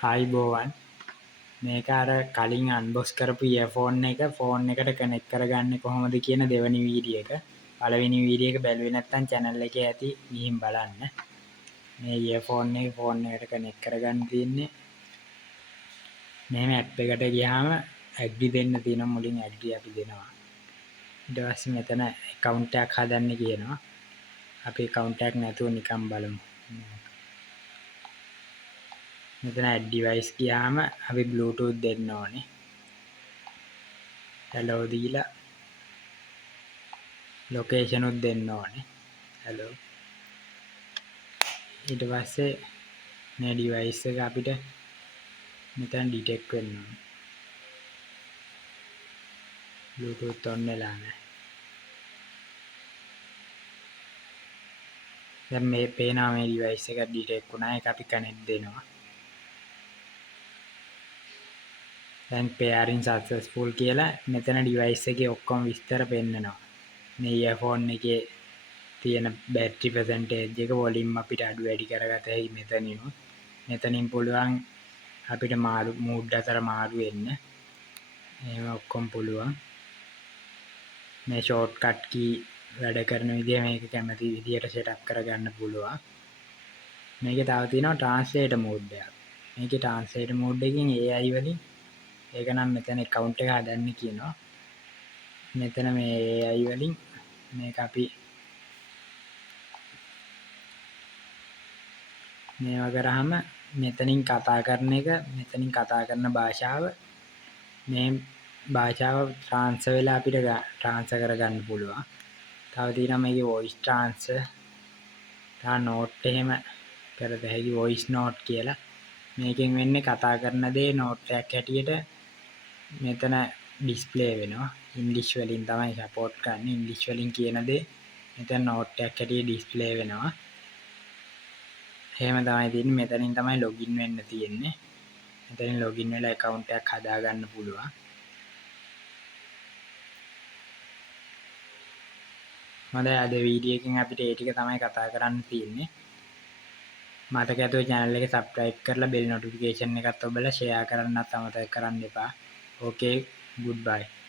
ආයිබෝවන් මේක අර කලින් අන්බොක්ස් කරපු ඉයර්ෆෝන් එක ෆෝන් එකට කනෙක්ට් කරගන්නේ කොහොමද කියන දෙවෙනි වීඩියෝ එක. පළවෙනි වීඩියෝ එක බැලුවේ නැත්නම් channel එකේ ඇති ගිහින් බලන්න. මේ ඉයර්ෆෝන් එක ෆෝන් එකට කනෙක්ට් කරගන්න තියෙන්නේ. මෙහෙම ඇප් එකට ගියාම ඇග්‍රී දෙන්න තියෙනවා. මුලින් ඇග්‍රී අපි දෙනවා. ඊට පස්සේ මෙතන account එකක් හදන්න කියනවා. අපි account එකක් නැතුව නිකන් බලමු. මෙතන add device ගියාම අපි bluetooth දෙන්න ඕනේ. hello දීලා location උත් දෙන්න ඕනේ. hello ඊට පස්සේ මේ device එක අපිට මෙතන detect වෙන්න ඕනේ. bluetooth on වෙලා නැහැ. දැන් මේ පේනවා මේ device එක detect වුණා. ඒක අපි connect දෙනවා. දැන් pairing successful කියලා මෙතන device එකේ ඔක්කොම විස්තර පෙන්නනවා. මේ earphone එකේ තියෙන battery percentage එක volume අපිට අඩු වැඩි කරගත හැකි මෙතනින්. මෙතනින් පුළුවන් අපිට mood අතර මාරු වෙන්න. එහෙම ඔක්කොම පුළුවන්. මේ shortcut key වැඩ කරන විදිහ මේක කැමති විදිහට setup කරගන්න පුළුවන්. මේකේ තව තියෙනවා translate mode එකක්. මේකේ translate mode එකකින් AI වලින් ඒක නම් මෙතන account එක හදන්න කියනවා. මෙතන මේ AI වලින් මේක අපි මේවා කරාම මෙතනින් කතා කරන එක මෙතනින් කතා කරන භාෂාව මේ භාෂාව ට්‍රාන්ස්ෆර් වෙලා අපිට ට්‍රාන්ස්ෆර් කරගන්න පුළුවන්. තව තියෙනවා මේකේ voice transfer තා note එහෙම කරද හැකි voice note කියලා. මේකෙන් වෙන්නේ කතා කරන දේ note එකක් හැටියට මෙතන display වෙනවා. English වලින් තමයි support කරන්නේ. English වලින් කියන දේ මෙතන note එකක් හැටියට display වෙනවා. එහෙම තමයි තියෙන්නේ. මෙතනින් තමයි login වෙන්න තියෙන්නේ. මෙතනින් login වෙලා account එකක් හදාගන්න පුළුවන්. හොඳයි අද වීඩියෝ එකකින් අපිට ඒ ටික තමයි කතා කරන්න තියෙන්නේ. මතක ඇතුව channel එක subscribe කරලා bell notification එකත් ඔබලා share කරන්නත් අමතක කරන්න එපා. Okay, goodbye.